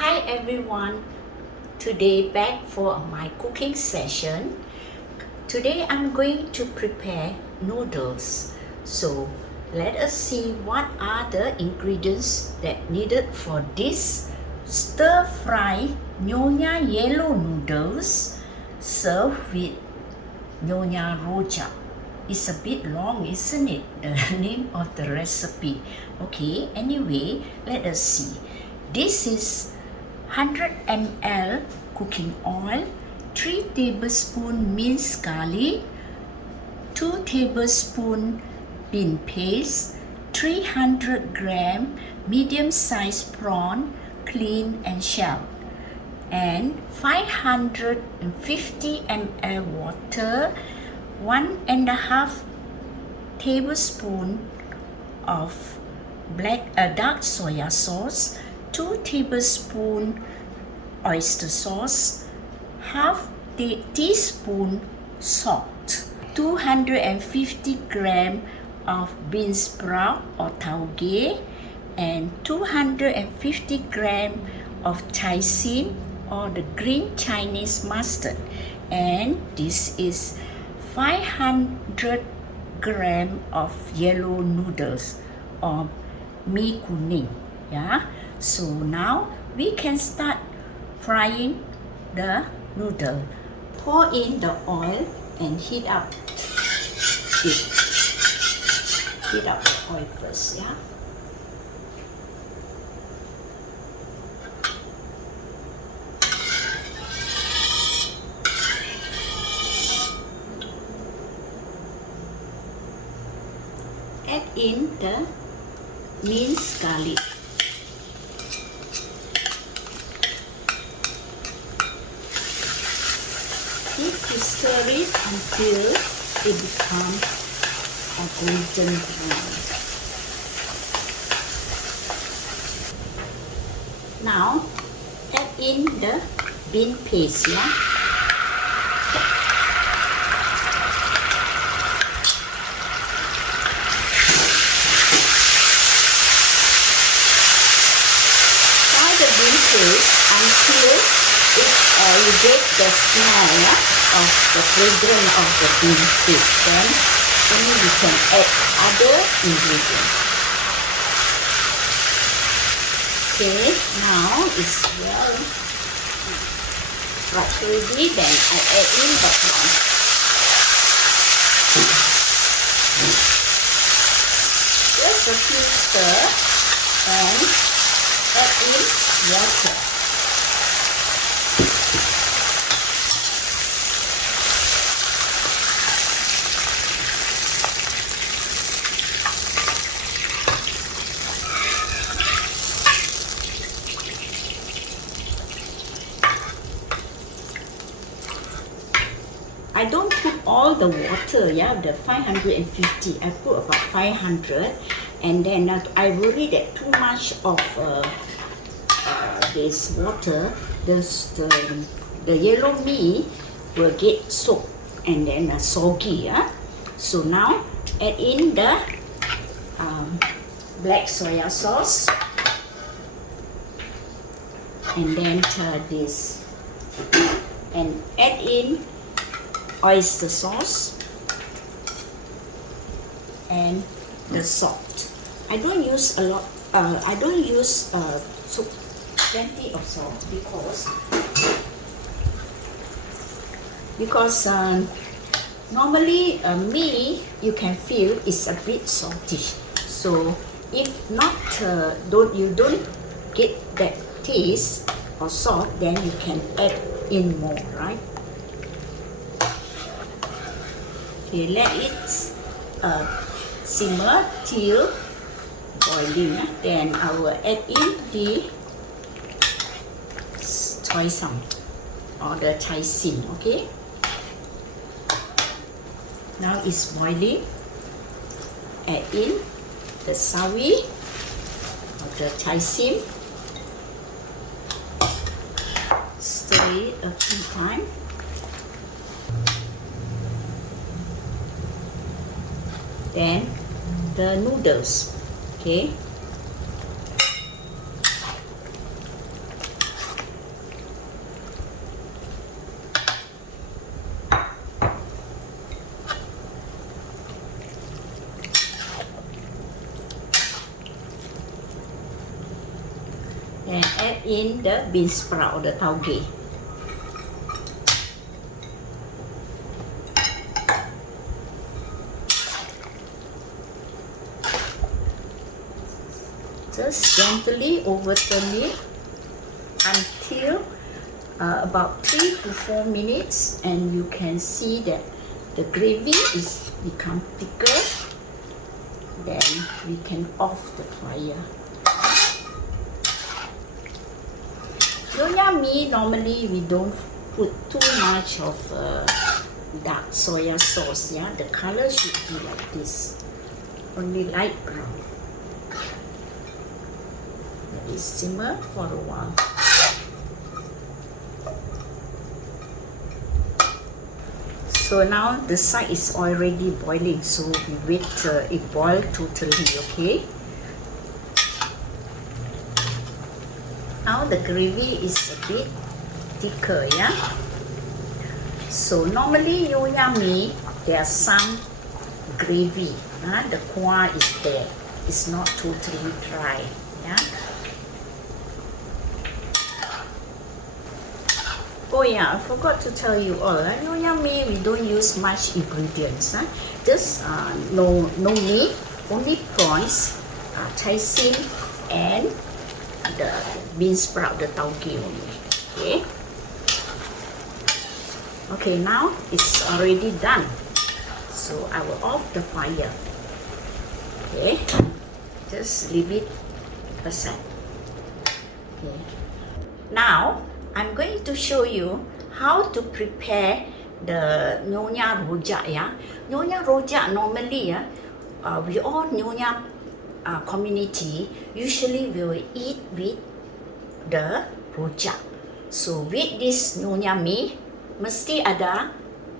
Hi everyone, today back for my cooking session. Today I'm going to prepare noodles. So let us see what are the ingredients that needed for this stir-fry Nyonya Yellow Noodles served with Nyonya Rojak. It's a bit long, isn't it? The name of the recipe. Okay, anyway, let us see. This is 100 ml cooking oil, 3 tablespoons minced garlic, 2 tablespoons bean paste, 300 gram medium-sized prawn, clean and shelled, and 550 ml water, 1.5 tablespoons of dark soya sauce, 2 tablespoons oyster sauce, half teaspoon salt, 250 gram of bean sprout or tauge, and 250 gram of chai or the green Chinese mustard, and this is 500 gram of yellow noodles or mee kuning. Yeah, so now we can start frying the noodle. Pour in the oil and heat up it. Heat up the oil first, yeah. Add in the minced garlic. Need to stir it until it becomes a golden brown. Now add in the bean paste, yeah. Fry the bean paste until you get the smell of the fragrance of the bean paste. Then only you can add other ingredients. Okay, now it's well fried already. Then I add in the prawns. Just a few stir and add in water. I don't put all the water, yeah, the 550. I put about 500, and then I worry that too much of this water, the yellow meat will get soaked and then soggy. Yeah? So now add in the black soya sauce, and then this, and add in oyster sauce and the salt. I don't use a lot. I don't use plenty of salt because normally meat you can feel is a bit salty. So if not, you don't get that taste or salt, then you can add in more, right? Okay, let it simmer till boiling. Then I will add in the choy or the chai. Okay. Now it's boiling. Add in the sawi or the chai. Stir it a few times. Then the noodles, okay. and add in the bean sprout, the tauge. Just gently overturn it until about 3 to 4 minutes, and you can see that the gravy is become thicker. Then we can off the fire. Nyonya mee, normally we don't put too much of dark soya sauce. Yeah, the color should be like this, only light brown. Let it simmer for a while. So now the side is already boiling, so we wait till it boil totally, okay? Now the gravy is a bit thicker, yeah? So normally Nyonya mee, there's some gravy, the kwa is there. It's not totally dry, yeah? Oh yeah, I forgot to tell you all. Nyonya mee, we don't use much ingredients. Just no meat, only prawns, chai sim, and the bean sprout, the tauge only. Okay. Okay, now it's already done. So I will off the fire. Okay. Just leave it aside. Okay. Now I'm going to show you how to prepare the Nyonya Rojak. Yeah, Nyonya Rojak normally, we all Nyonya community usually will eat with the rojak. So with this Nyonya mee, mesti ada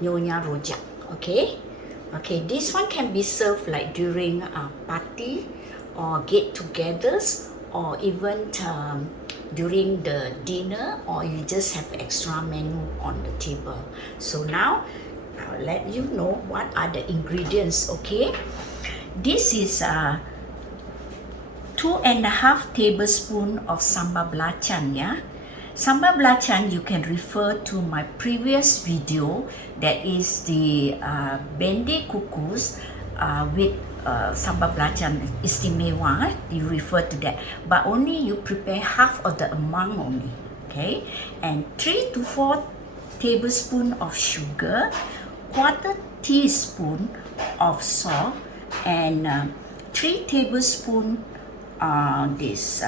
Nyonya Rojak. Okay, okay. This one can be served like during a party or get-togethers, or even during the dinner, or you just have extra menu on the table. So now I'll let you know what are the ingredients. Okay, this is 2.5 tablespoons of sambal belacan. Yeah, sambal belacan, you can refer to my previous video, that is the bende kukus with sambal belacan istimewa. You refer to that, but only you prepare half of the amount only. Okay, and 3 to 4 tablespoons of sugar, 1/4 teaspoon of salt, and 3 tablespoons this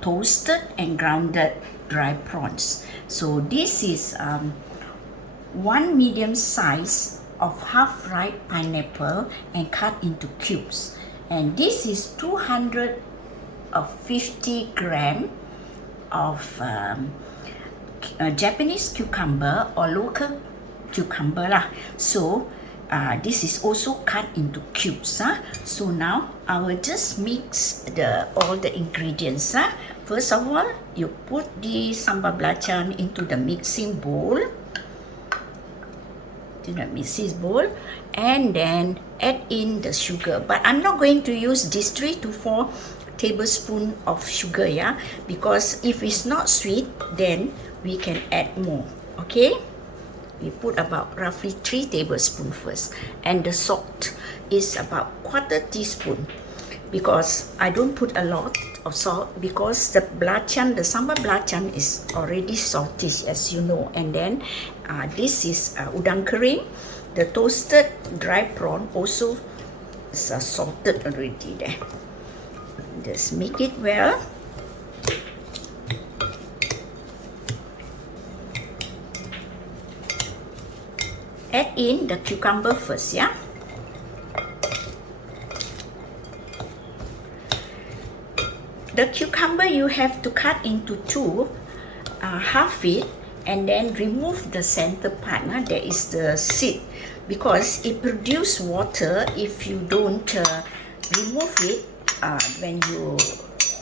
toasted and grounded dry prawns. So this is 1 medium size of half-ripe pineapple and cut into cubes, and this is 250 grams of Japanese cucumber or local cucumber lah. So this is also cut into cubes. So now I will just mix all the ingredients. First of all, you put the sambal belacan into the mixing bowl. And then add in the sugar, but I'm not going to use this 3 to 4 tablespoons of sugar, yeah, because if it's not sweet, then we can add more. Okay, we put about roughly 3 tablespoons first, and the salt is about 1/4 teaspoon, because I don't put a lot of salt, because the belacan, the sambal belacan is already salty, as you know. And then this is udang kering, the toasted dry prawn also is salted already there. Just make it well. Add in the cucumber first, yeah. The cucumber you have to cut into two, half it, and then remove the center part. There is the seed, because it produces water if you don't remove it. When you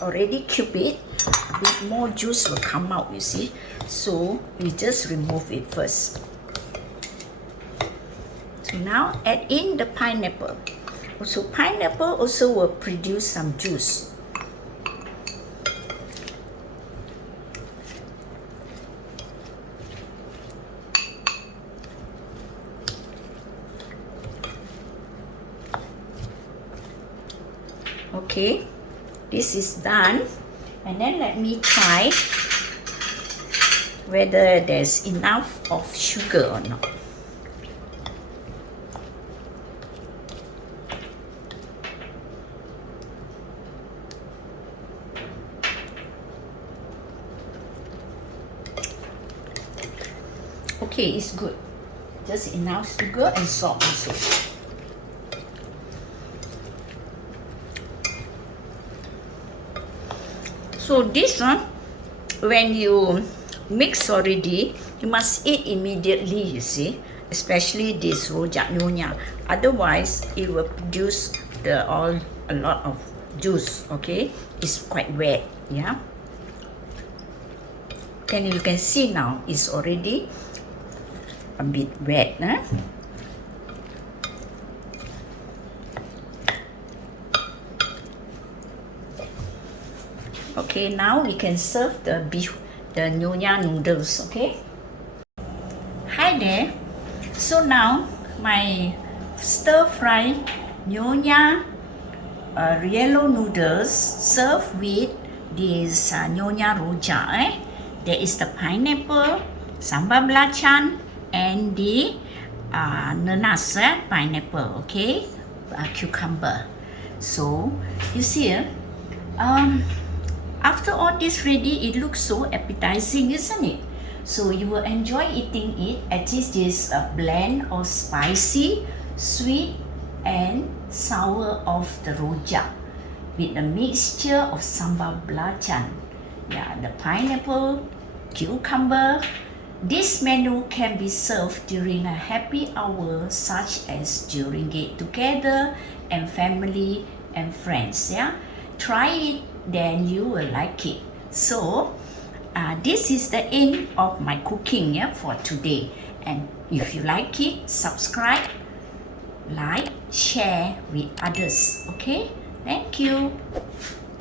already cube it, a bit more juice will come out, you see. So we just remove it first. So now add in the pineapple. Also pineapple also will produce some juice. Okay, this is done, and then let me try whether there's enough of sugar or not. Okay, it's good. Just enough sugar and salt also. So this one, when you mix already, you must eat immediately, you see, especially this rojak nyonya. Otherwise, it will produce a lot of juice. Okay, it's quite wet. Yeah. You can see now it's already a bit wet. Okay, now we can serve the nyonya noodles. Okay. Hi there. So now my stir-fried nyonya yellow noodles served with this nyonya rojak. There is the pineapple, sambal belacan, and the nanas, pineapple. Okay, cucumber. So you see, after all this ready, it looks so appetizing, isn't it? So you will enjoy eating it. At least this blend of spicy, sweet, and sour of the rojak with a mixture of sambal belacan. Yeah, the pineapple, cucumber. This menu can be served during a happy hour, such as during get together and family and friends. Yeah, try it, then you will like it. So this is the end of my cooking, yeah, for today. And if you like it, subscribe, like, share with others. Okay, thank you.